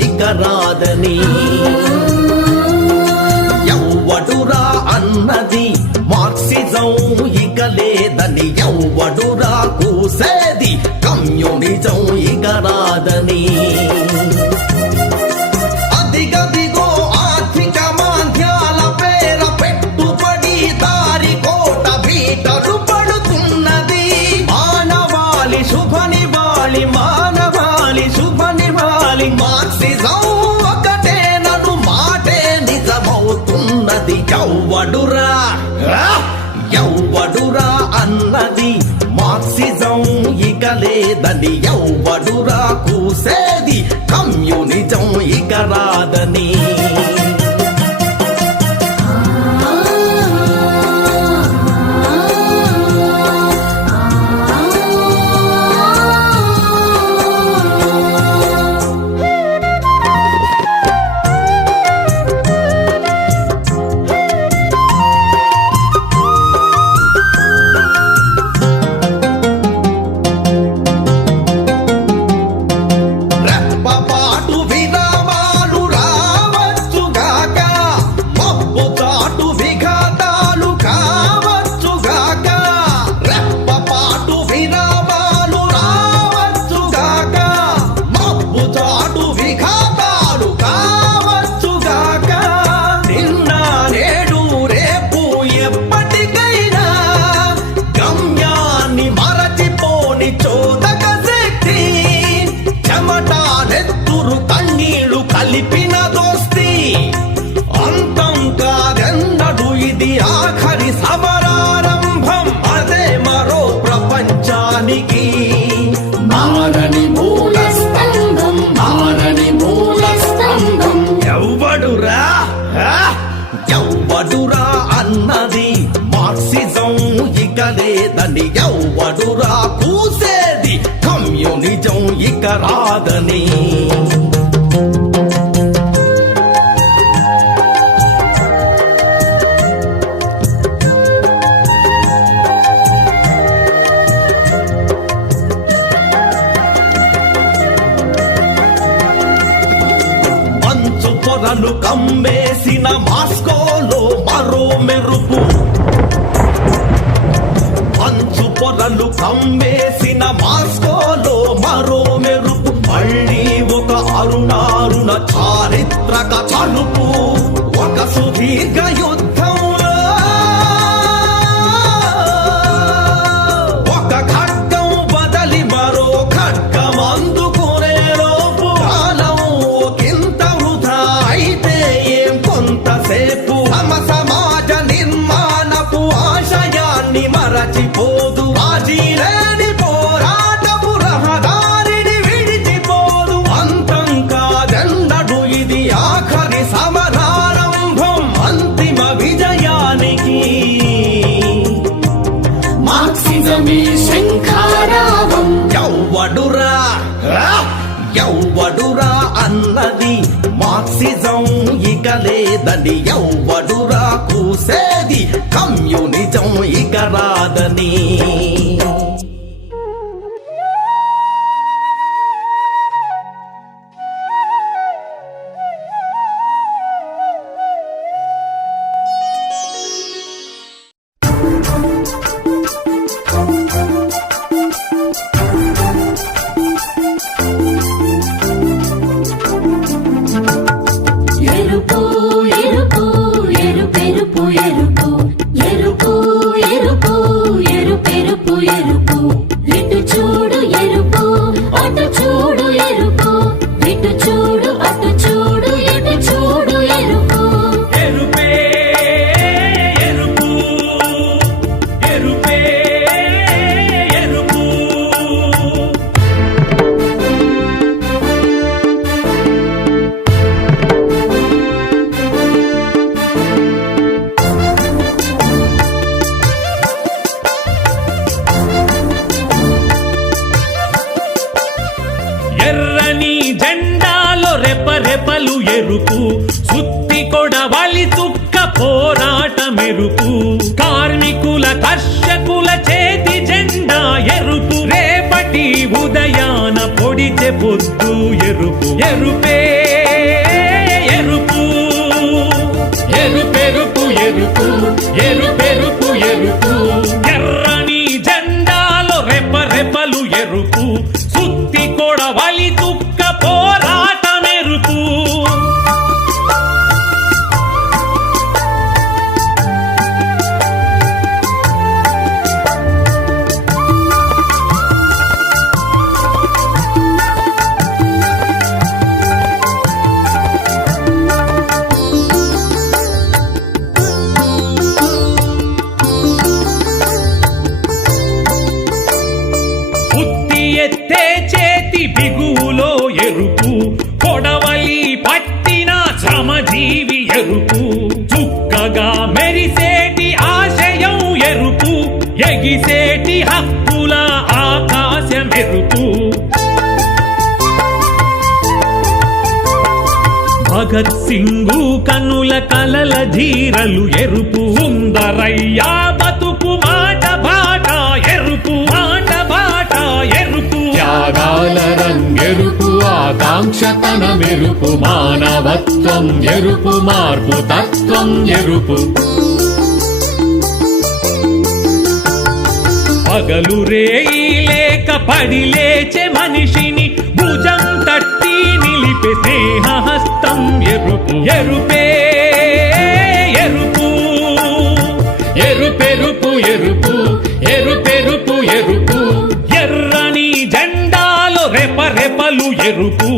ఇక రాదని ఎవ్వడురా అన్నది మార్క్సిజం ఇక లేదని ఎవ్వడురా కూసేది కమ్యూనిజం ఇక రాదని అదిగదిగో ఆర్థిక మాంద్యాల పేర పెట్టుబడి దారి కోట బీటలు పడుతున్నది మానవాళి శుభనివాలి మానవాళి శుభనివాలి మార్క్సిజం ఒకటే నన్ను మాటే నిజమవుతున్నది ఎవ్వడురా అన్నది మార్క్సిజం ఇక లేదని ఎవ్వడురా కూసేది కమ్యూనిజం ఇక రాదని కలిపిన దోస్తి అంతం కాదెన్నడు ఇది ఆఖరి సమరారంభం అదే మరో ప్రపంచానికి మారని మూల స్తంభం మారని మూల స్తంభం ఎవ్వడురా అన్నది మార్క్సిజం ఇక లేదని ఎవ్వడురా కూసేది కమ్యూనిజం ఇక రాదని పొరలు కమ్మేసిన మాస్కోలో మరో మెరుపు మంచు పొరలు కమ్మేసిన మాస్కోలో మరో మెరుపు మళ్ళీ ఒక అరుణారుణ చారిత్రక చలుపు ఒక సుదీర్ఘ యుద్ధంలో ఒక ఖడ్గం బదలి మరో ఖడ్గం అందుకునే లోపు కాలం ఒకంత వృధా అయితే ఏం కొంతసేపు తమ సమాజ నిర్మాణపు ఆశయాన్ని మరచిపోదు రాజీలేని పోరాటపు రహదారిని విడిచిపోదు అంతం కాదెన్నడు ఇది ఆఖరి సమరారంభం అంతిమ విజయానికి మార్క్సిజమే శంఖారావం ఎవ్వడురా అన్నది మార్క్సిజం ఇక లేదని ఎవ్వడురా కూసేది కమ్యూనిజం ఇక రాదని రెపరెపలు ఎరుపు సుత్తి కొడవలి చుక్క పోరాట మెరుపు కార్మికుల కర్షకుల చేతి జెండా ఎరుపు రేపటి ఉదయాన పొడిచె పొద్దు ఎరుపు ఎరుపే ఎరుపు ఎరుపెరుపు ఎరుపు ఎర్రని జెండాలో రెపరెపలు ఎరుపు సుత్తి కొడవలి తుక్క పోరాటం ఎరుపు సుత్తి ఎత్తే చేతి బిగువులో ఎరుపు కొడవలి పట్టిన శ్రమజీవి ఎరుపు చుక్కగా మెరిసేటి ఆశయం ఎరుపు ఎగిసేటి హక్కుల ఆకాశం ఎరుపు భగత్ సింగు కన్నుల కలల ధీరలు ఎరుపు సుందరయ్య బతుకు మాట బాట ఎరుపు మాట బాట ఎరుపు త్యాగాల రంగెరుపు ఆకాంక్షతన మెరుపు మానవత్వం ఎరుపు మార్పు తత్వం ఎరుపు పగలు రేయి లేక పడి లేచే మనిషిని భుజం తట్టి నిలిపే స్నేహహస్తం ఎరుపు ఎరుపే ఎరుపు ఎరుపెరుపు ఎరుపు ఎరుపెరుపు ఎరుపు ఎర్రని జెండాలో రెపరెపలు ఎరుపు